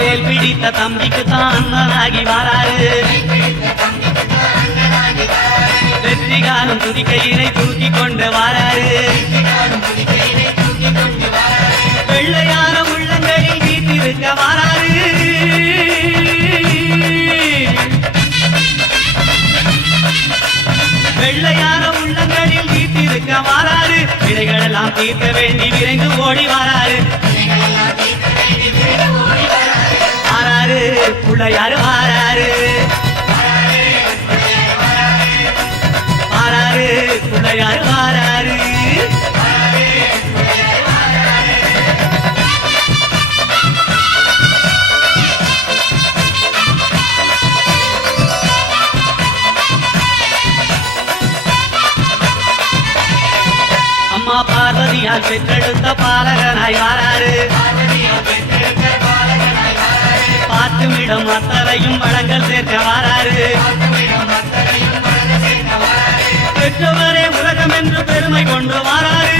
வேல் பிடித்த தம்பிக்கு தான் அண்ணனாகி வாராரு வெற்றிகாலம் துதிக்கையினை தூக்கி கொண்டு வாராரு வெள்ளையான உள்ளங்களில் வீட்டிருக்க வாராரு வெள்ளையான உள்ளங்களில் வீட்டிருக்க வாராரு விடைகளெல்லாம் தீர்க்க வேண்டி விரைந்து ஓடி வாராரு வாராரு புள்ளையாரு வாராரு வாராரு புள்ளையாரு வாராரு அம்மா பார்வதியால் பெற்றெடுத்த பாலகனாய் வாராரு பாத்துமிடம் அத்தனையும் வளங்கள் சேர்க்க வாராரு பெற்றவரே உலகம் என்று பெருமை கொண்டு வாராரு